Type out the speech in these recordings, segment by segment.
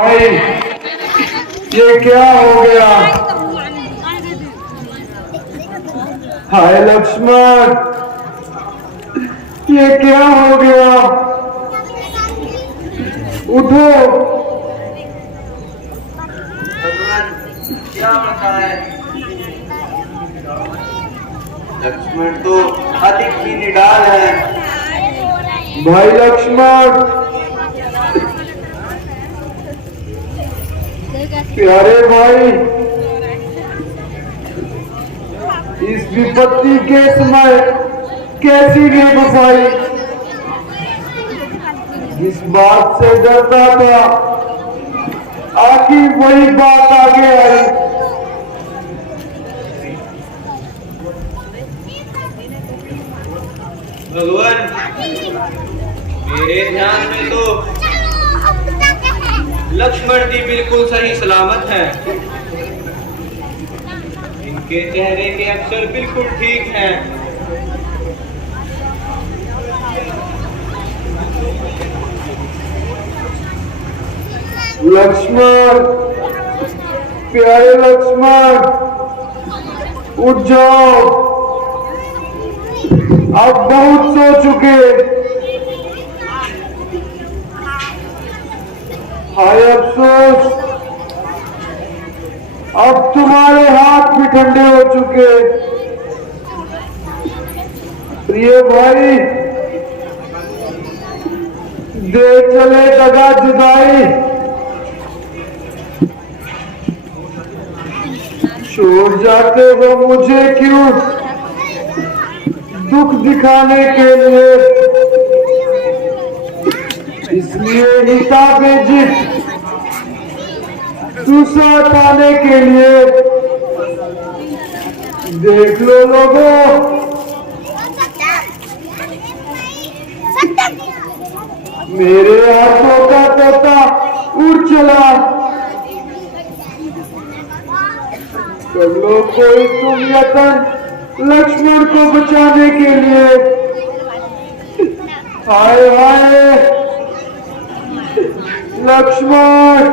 भाई ये क्या हो गया? हाय लक्ष्मण, ये क्या हो गया? उठो। भगवान क्या बताए? लक्ष्मण तो अधिक ही निडाल है। भाई लक्ष्मण, प्यारे भाई, इस विपत्ति के समय कैसी बेवफाई। इस बात से डरता था, आखिर वही बात आगे आई। भगवान, मेरे ध्यान में तो लक्ष्मण जी बिल्कुल सही सलामत हैं। इनके चेहरे के अक्षर बिल्कुल ठीक हैं। लक्ष्मण, प्यारे लक्ष्मण, उठ जाओ। अब बहुत सो चुके। हाय अफसोस, अब तुम्हारे हाथ भी ठंडे हो चुके। प्रिय भाई, दे चले दगा जुदाई, छोड़ जाते हो मुझे क्यों दुख दिखाने के लिए। इसलिए हिसाबे जिद दूसरा पाने के लिए। देख लो लोगों, मेरे हाथों का तोता उड़ चला। कर लो कोई तुम यतन लक्ष्मण को बचाने के लिए। हाय हाय लक्ष्मण,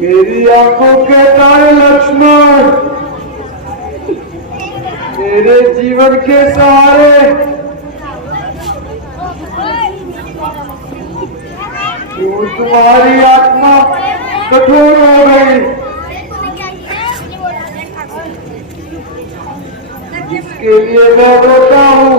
मेरी आंखों के तारे लक्ष्मण, मेरे जीवन के सहारे, क्यों तुम्हारी आत्मा कठोर हो गई? जिसके लिए मैं रोता हूँ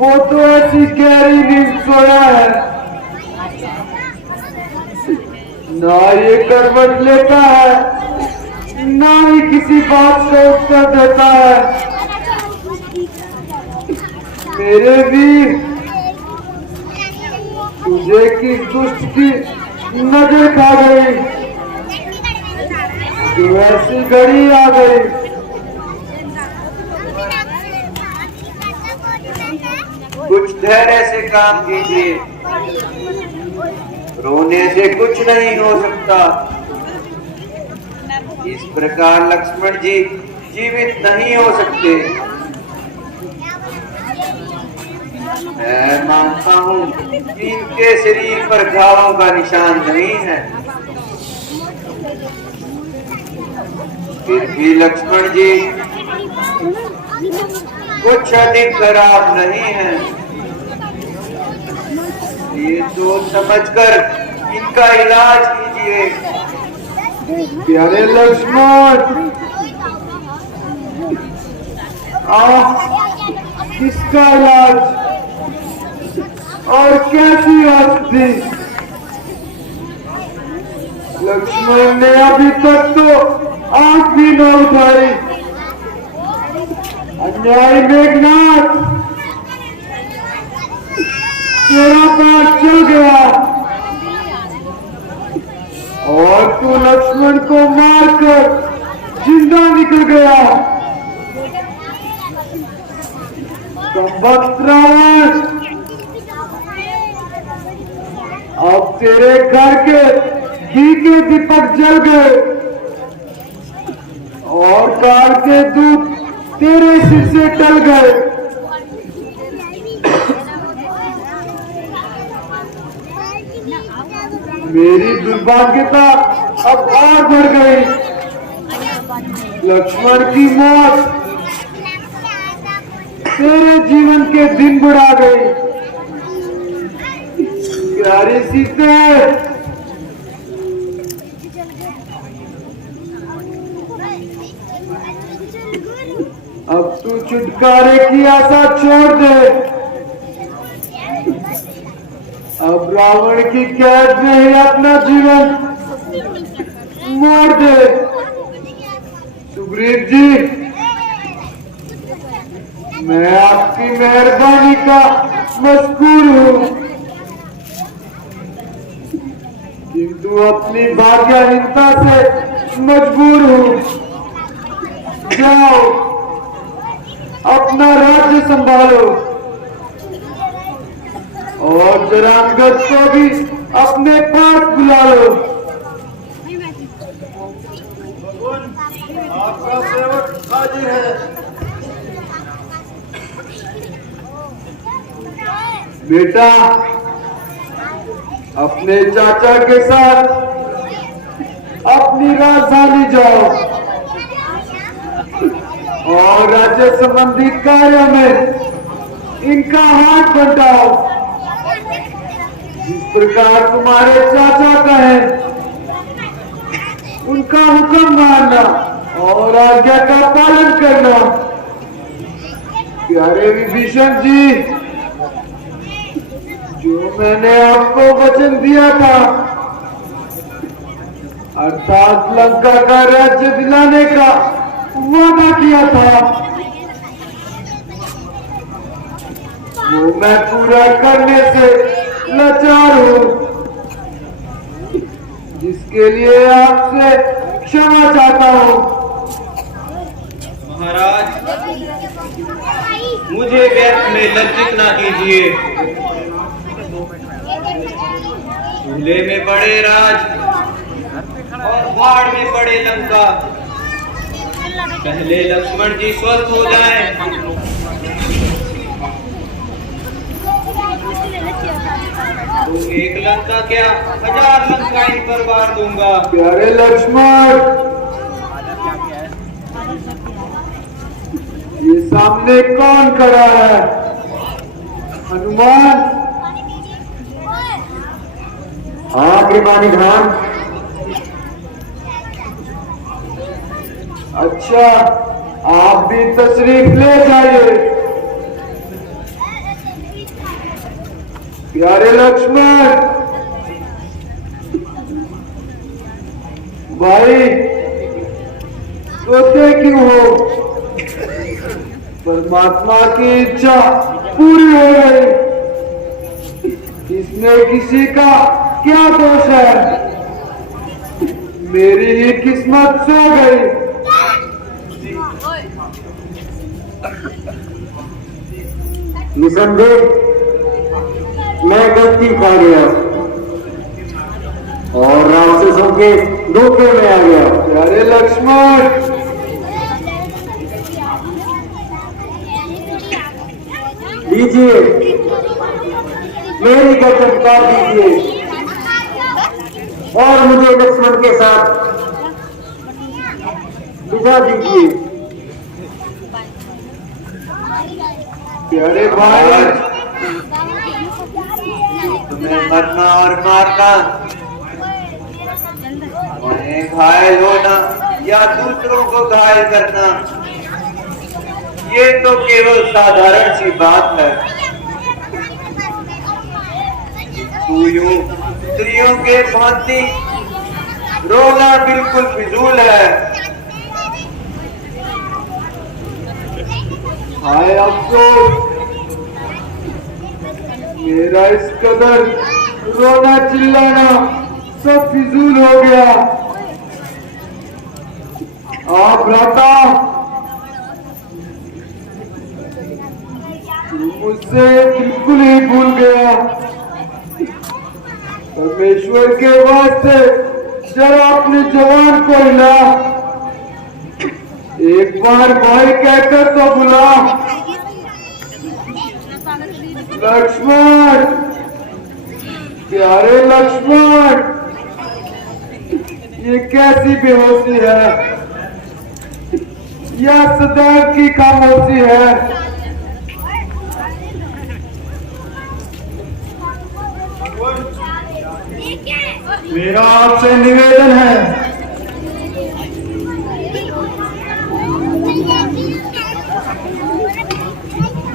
वो तो ऐसी गहरी नींद सोया है, ना ये करवट लेता है, ना ही किसी बात से उत्तर देता है। मेरे वीर, तुझे किस दुष्ट की नजर खा गई जो ऐसी घड़ी आ गई? कुछ धैर्य से काम कीजिए, रोने से कुछ नहीं हो सकता। इस प्रकार लक्ष्मण जी जीवित नहीं हो सकते। मैं मानता हूँ कि इनके शरीर पर घावों का निशान नहीं है, फिर भी लक्ष्मण जी कुछ अधिक खराब नहीं है। ये सोच समझकर इनका इलाज कीजिए। प्यारे लक्ष्मण, किसका इलाज और कैसी औषधि? लक्ष्मण ने अभी तक तो आंख भी न उठाई। अन्यायी मेघनाथ, तेरा पास चल गया और तू लक्ष्मण को मारकर जिंदा निकल गया। कमबख्त रावण, अब तेरे घर के घी के दीपक जल गए और काल के दूत तेरे सिर से टल गए। मेरी दुर्भाग्यता अब और बढ़ गई। लक्ष्मण की मौत तेरे जीवन के दिन बढ़ा गई। प्यारी सीते, अब तू छुटकारे की आशा छोड़ दे। अब रावण की कैद में ही अपना जीवन मोड़ दे। सुग्रीव जी, मैं आपकी मेहरबानी का मशकूर हूँ, किंतु अपनी भाग्यहीनता से मजबूर हूँ। जाओ, अपना राज्य संभालो और जरांगद को भी अपने पास बुला लो। आपका सेवक हाजिर है। बेटा, अपने चाचा के साथ अपनी राजधानी जाओ और राज्य संबंधी कार्य में इनका हाथ बंटाओ। जिस प्रकार तुम्हारे चाचा कहे उनका हुक्म मानना और आज्ञा का पालन करना। प्यारे विभीषण जी, जो मैंने आपको वचन दिया था, अर्थात लंका का राज्य दिलाने का वादा किया था, वो मैं पूरा करने से लाचार हूँ, जिसके लिए आपसे क्षमा चाहता हूँ। महाराज, मुझे व्यर्थ में लज्जित ना कीजिए। चूल्हे में पड़े राज और बाढ़ में पड़े लंका। पहले लक्ष्मण जी स्वस्थ हो जाएं, तो एक लंका क्या 1000 लंकाएं पर वार दूंगा। प्यारे लक्ष्मण, ये सामने कौन खड़ा है? हनुमान? हाँ कृपानिधान। अच्छा, आप भी तशरीफ ले जाइए। प्यारे लक्ष्मण भाई, सोते क्यों हो? परमात्मा की इच्छा पूरी हो गई, इसमें किसी का क्या दोष है? मेरी ही किस्मत सो गई। निसंदेह मैं गलती खा गया और राक्षसों के धोखे में आ गया। प्यारे लक्ष्मण, लीजिए, मेरी गर्दन काट दीजिए और मुझे लक्ष्मण के साथ बिठा दीजिए। प्यारे भाई, तुम्हें मरना और मारना, उन्हें घायल होना या दूसरों को घायल करना, ये तो केवल साधारण सी बात है। तू यूं स्त्रियों के भांति रोना बिल्कुल फिजूल है। हाय अफसोस, मेरा इस कदर रोना चिल्लाना सब फिजूल हो गया। आप भ्राता, मुझसे बिल्कुल ही भूल गया। परमेश्वर के वास्ते जरा अपने जवान को हिला, एक बार भाई कहकर तो बुला। लक्ष्मण, प्यारे लक्ष्मण। ये कैसी बेहोशी है, यह सदैव की खामोशी है। मेरा आपसे निवेदन है,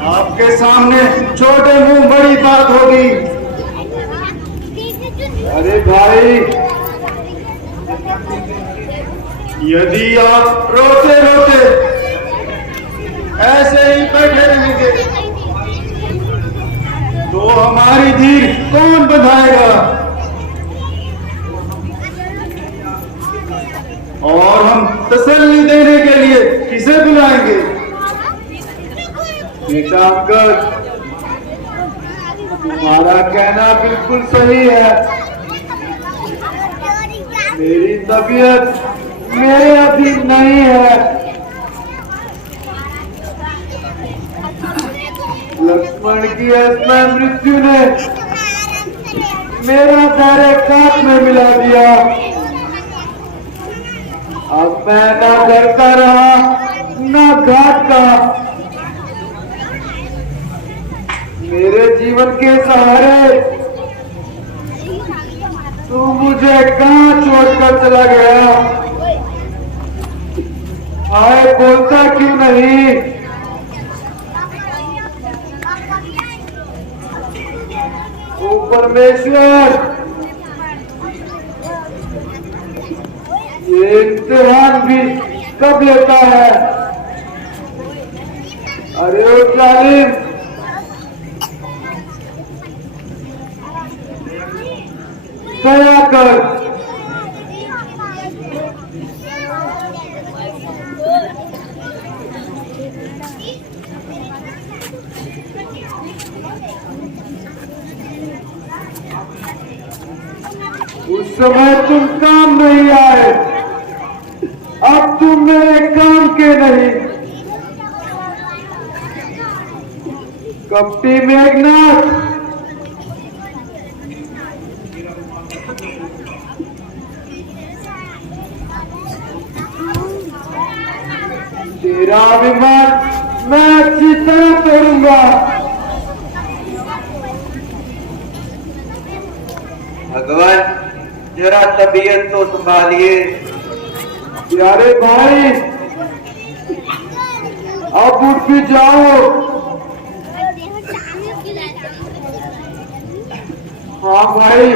आपके सामने छोटे मुंह बड़ी बात होगी। अरे भाई, यदि आप रोते रोते ऐसे ही बैठे रहेंगे तो हमारी धीर कौन बंधाएगा और हम तसल्ली देने के लिए किसे बुलाएंगे? एक काम कर, तुम्हारा कहना बिल्कुल सही है। मेरी तबीयत मेरे अधीन नहीं है। लक्ष्मण की असमय मृत्यु ने मेरा धैर्य काट में मिला दिया। अब मैं ना घर का रहा ना घाट का। मेरे जीवन के सहारे तू मुझे कहाँ छोड़कर चला गया? हाय, बोलता क्यों नहीं? ओ परमेश्वर, ये इम्तिहान भी कब लेता है? अरे ओ जालिम, दया कर। उस समय तुम काम नहीं आए, अब तुम मेरे काम के नहीं। कपटी मेघनाथ, तेरा अभिमान मैं अच्छी तरह तोड़ूंगा। भगवान, जरा तबीयत तो संभालिए। प्यारे भाई, अब उठ भी जाओ। हाँ भाई,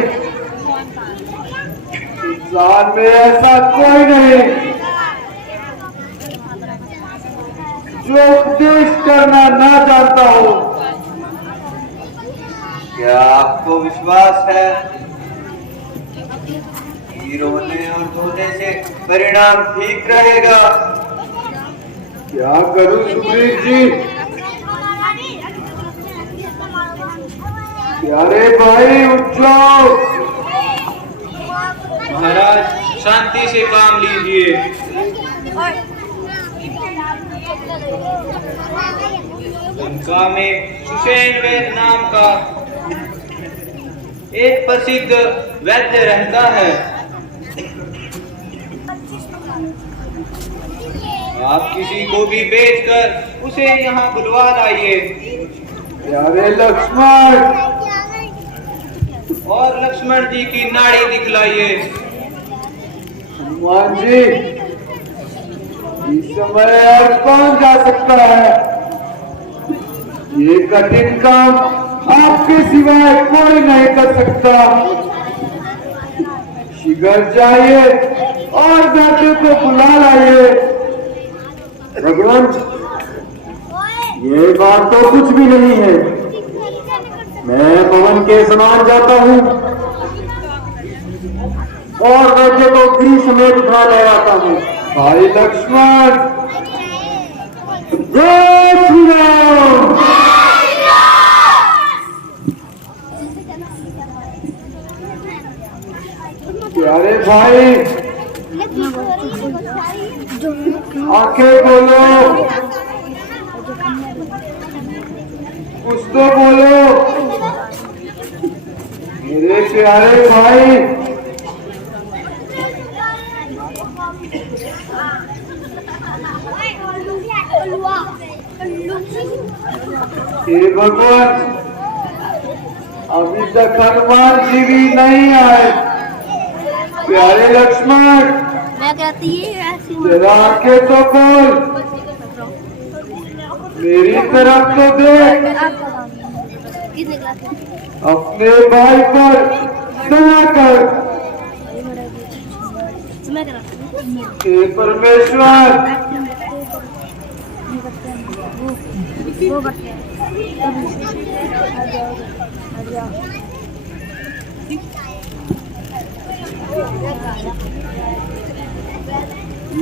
इंसान में ऐसा कोई नहीं जो उपदेश करना ना जानता हो। क्या आपको विश्वास है कि रोने और धोने से परिणाम ठीक रहेगा? क्या करूं सुग्रीव जी? प्यारे भाई, उठ जाओ। महाराज, शांति से काम लीजिए। लंका में सुषेण नाम का एक प्रसिद्ध वैद्य रहता है। आप किसी को भी बेचकर उसे यहाँ बुलवा लाइए। प्यारे लक्ष्मण, और लक्ष्मण जी की नाड़ी दिखलाइए। हनुमान जी, इस समय और कौन जा सकता है? ये कठिन काम आपके सिवाय कोई नहीं कर सकता। शीघ्र जाइए और बेटे को बुला लाइए। रघुवंश, ये बात तो कुछ भी नहीं है। मैं पवन के समान जाता हूँ और वैद्य को गृह समेत उठा ले आता हूँ। भाई लक्ष्मण, जय श्री राम। प्यारे भाई, आंखें बोलो, कुछ तो बोलो। मेरे प्यारे भाई, हे भगवान, अभी तक हनुमान जी भी नहीं आए। प्यारे लक्ष्मण, मैं कहती है जरा आंखें तो खोल, मेरी तरफ तो देख, अपने भाई पर दया कर। हे परमेश्वर,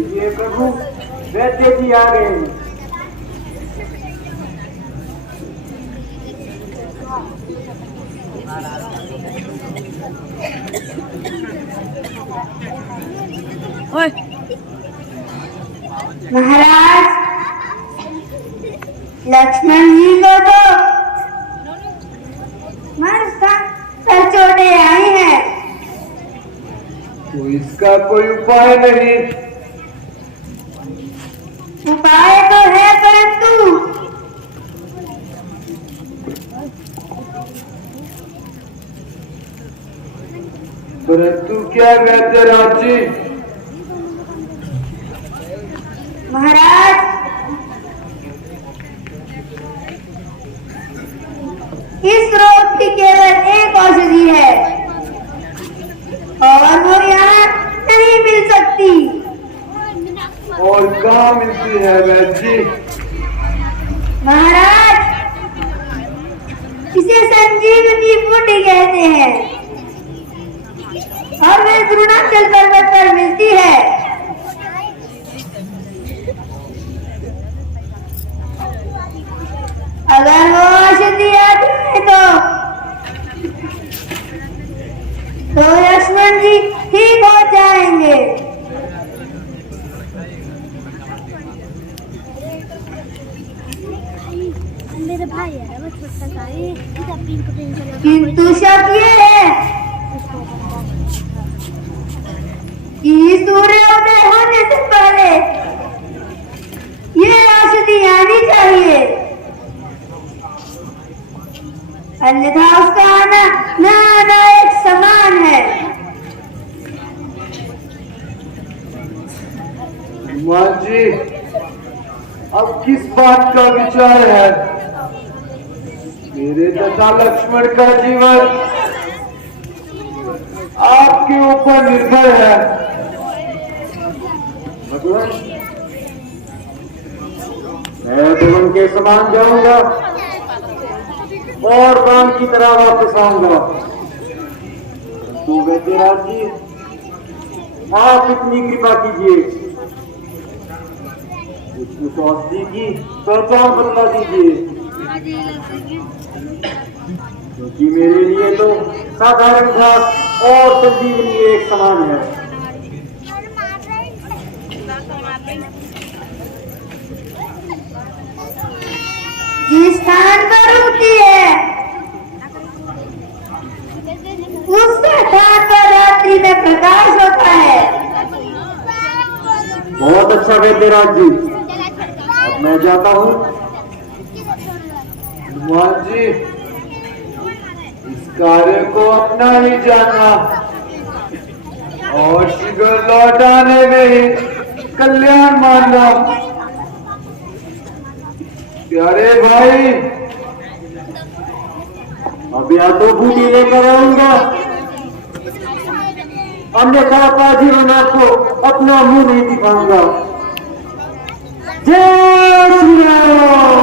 ये प्रभु वैद्य जी आ गए। महाराज, लक्ष्मण जी को तो सर चोटें आई हैं। तो इसका कोई उपाय नहीं। उपाय तो है, परंतु परंतु क्या वैद्यराज जी? महाराज, इस रोग की केवल एक औषधि है और वो यहाँ नहीं मिल सकती। और कहाँ मिलती है वैद्य जी? महाराज, इसे संजीवनी बूटी कहते हैं और वे द्रोणाचल पर्वत पर मिलती है। अगर वो औषधि आती है तो लक्ष्मण जी ठीक हो जाएंगे। मेरे भाई है वो छोटा सा किंतु शक ये है कि सूर्योदय होने से पहले ये औषधि आनी चाहिए, अन्यथा उसका आना न आना एक समान है। हनुमान जी, अब किस बात का विचार है? मेरे तथा लक्ष्मण का जीवन आपके ऊपर निर्भर है। भगवान, मैं पवन के समान जाऊंगा और बाण की तरह वापस आऊंगा। तो वैद्यराज जी, आप इतनी कृपा कीजिए, उस औषधि की पहचान बतला दीजिए, क्योंकि मेरे लिए तो साधारण घास और संजीवनी एक समान है। जिस स्थान पर उगती है उस स्थान पर रात्रि में प्रकाश होता है। बहुत अच्छा वैद्यराज जी, अब मैं जाता हूँ। हनुमान जी, इस कार्य को अपना ही जाना और शीघ्र लौट आने में ही कल्याण मानना। प्यारे भाई, अब या तो बूटी लेकर आऊंगा, अन्यथा काजीवनाथ को अपना मुंह नहीं दिखाऊंगा। जय श्री राम।